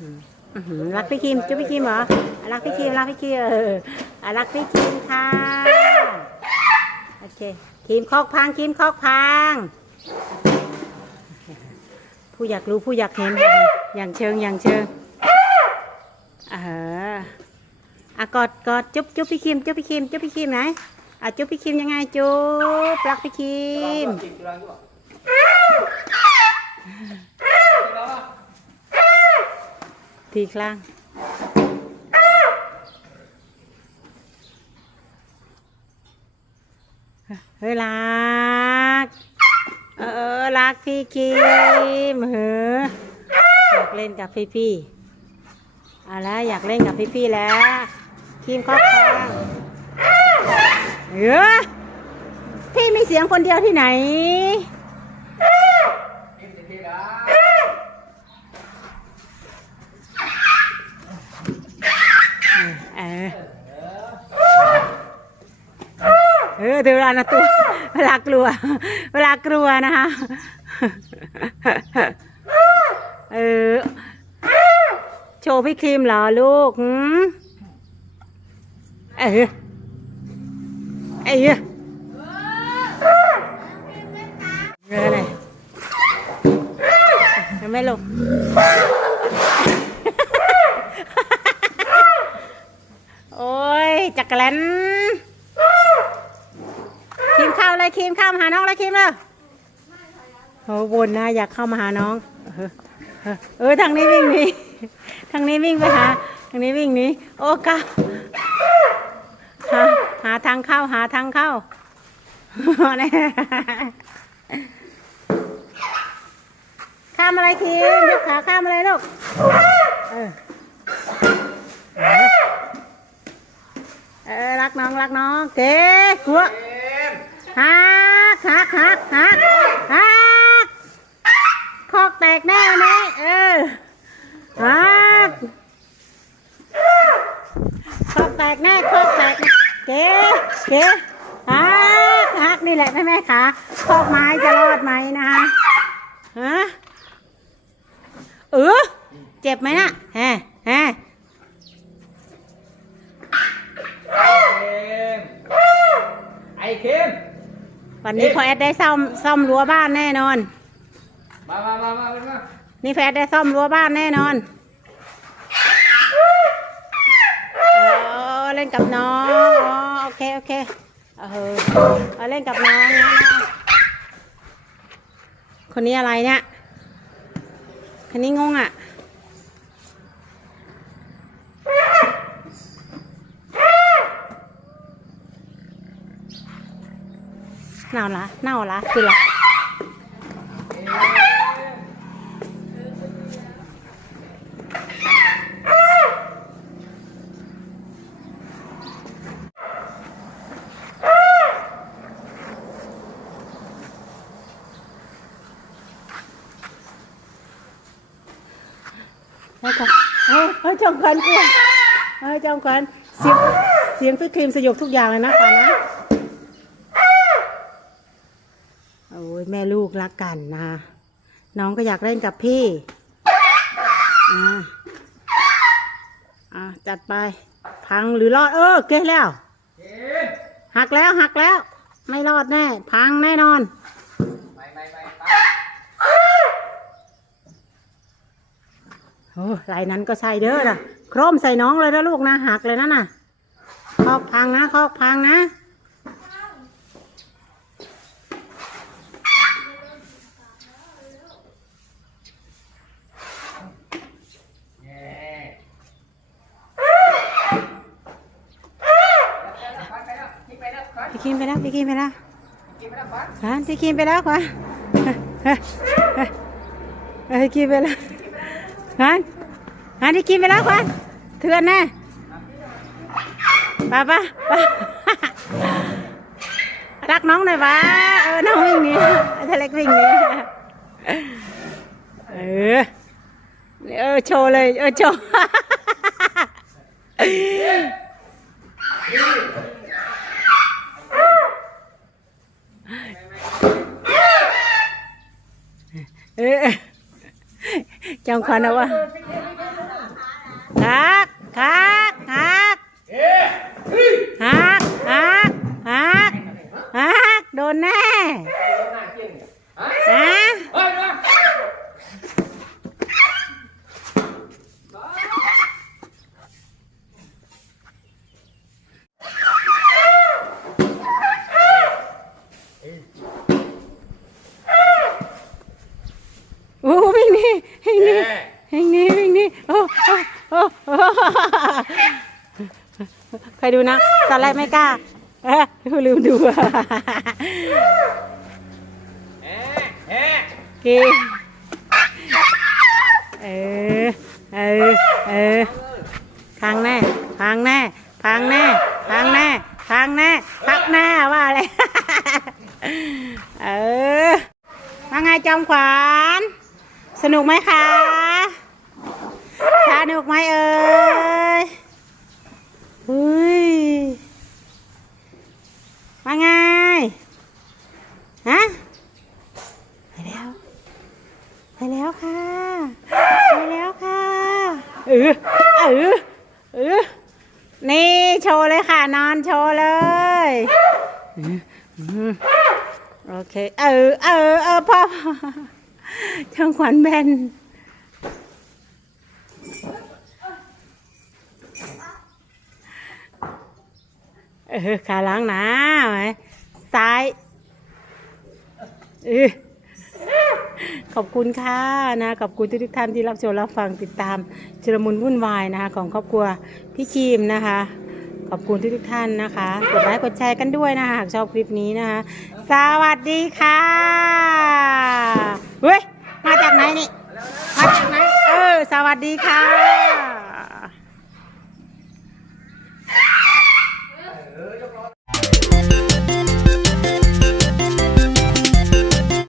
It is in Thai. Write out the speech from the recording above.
อื้อหือรักพี่คิมจุ๊บพี่คิมเหรอรักพี่คิมรักพี่คิมเอออะรักพี่คิมค่ะโอเคคิมคอกพังคิมคอกพัง ผู้อยากรู้ผู้อยากเห็นอย่างเชิงอย่างเชิงเอออะกอดกอดจุ๊บจุ๊บพี่คิมจุ๊บพี่คิมจุ๊บพี่คิมไหนอะจุ๊บพี่คิมยังไงจุ๊บรักพี่คิม ทีคลั่งเฮ้ยรัก เออรักพี่คิมเหออยากเล่นกับพี่พี่เอาละอยากเล่นกับพี่พี่แล้วคิมครอบครองเออพี่มีเสียงคนเดียวที่ไหน เออ เออเดี๋ยวเวลานะตัวเวลากลัว เวลากลัวนะคะเออโชว์พี่ครีมเหรอลูกหืมเออเออเออเลยเห็นไหมลูกโอ้ยจักรแลน เข้าเลยคิมเข้ามาหาน้องเลยคิมเลยโอ้วนนะ อยากเข้ามาหาน้อง เออทางนี้วิ่งหนีทางนี้วิ่งไปหาทางนี้วิ่งหนีโอ้ก้าหาหาทางเข้าหาทางเข้าข้ามอะไรคิมยกขาข้ามอะไรลูกเออรักน้องรักน้องเก๋กลัว ฮักฮักฮักฮักฮักคอกแตกแน่วันนี้เออฮักคอกแตกแน่คอกแตกแน่เก๋เก๋ฮักฮักนี่แหละแม่แม่ขาคอกไม้จะรอดไหมนะคะฮะเออเจ็บไหมน่ะแฮะแฮะไอ้เข้ม วันนี้พอแอดได้ซ่อมซ่อมรั้วบ้านแน่นอน มามามามามานี่พอแอดได้ซ่อมรั้วบ้านแน่นอนเออเล่นกับน้องอ๋อโอเคโอเคเออเอาเล่นกับน้องนะคนนี้อะไรเนี่ยคนนี้งงอะ เน่าละเน่าละคือละเฮ้ยเฮ้ยเฮ้ยจอมขวัญกลัวเฮ้ยจอมขวัญเสียงเสียงพี่ครีมสยบทุกอย่างเลยนะขวัญนะ โอ้ยแม่ลูกรักกันนะน้องก็อยากเล่นกับพี่อ่าอ่าจัดไป พังหรือรอด เออเกแล้วหักแล้วหักแล้ว ไม่รอดแน่ พังแน่นอนไปไปไปโอ้ลายนั้นก็ใช่เด้อนะโครมใส่น้องเลยนะลูกนะหักเลยนะน่ะ คอกพังนะ คอกพังนะ เย้ไปแล้วไปแล้วไปแล้ว พี่คิมไปแล้วพี่คิมไปแล้วกินไปแล้วฟันฮะพี่คิมไปแล้วขวาเฮ้ยเฮ้ยเฮ้ยพี่คิมไปแล้วฮะฮะพี่คิมไปแล้วขวาเถื่อนแน่ป้าป้าป้ารักน้องหน่อยป้าเออน้องวิ่งหนีทะเลกวิ่งหนีเออเออโชว์เลยเออโชว์ เออจำควันเอาว่าไปเก็บไปเก็บฮักฮักฮักฮักฮักฮักฮักโดนแน่ หน้าเกี้ยงเนี่ยฮะ นะ เฮ้ยมา โอ้วิ่งหนี่วิ่งหนี่วิ่งหนี่วิ่งหนี่โอ้โอ้โอ้โอ้ ใครดูนะตอนแรกไม่กล้าเอ๊ะลืมดูเอ๊ะเอ๊ะกินเออเออเออพังแน่พังแน่พังแน่พังแน่พังแน่พักแน่ว่าอะไรเออว่าไงจอมขวานสนุกไหมคะสนุกไหมเอ่ยอุ้ยว่าไง ฮะ ไปแล้ว ไปแล้วค่ะ ไปแล้วค่ะ เออ เออ เออ นี่โชว์เลยค่ะ นอนโชว์เลย โอเค เออ เออ เออพ่อช่างขวัญแบนเออขาล้างหนาไหมซ้ายเออ ขอบคุณค่ะนะขอบคุณทุกๆท่านที่รับชมรับฟังติดตามชุลมุนวุ่นวายนะคะ ของครอบครัวพี่คีมนะคะ ขอบคุณทุกๆท่านนะคะ กดไลค์กดแชร์กันด้วยนะคะหากชอบคลิปนี้นะคะ สวัสดีค่ะเฮ้ยมาจากไหนนี่มาจากไหนเออสวัสดีค่ะ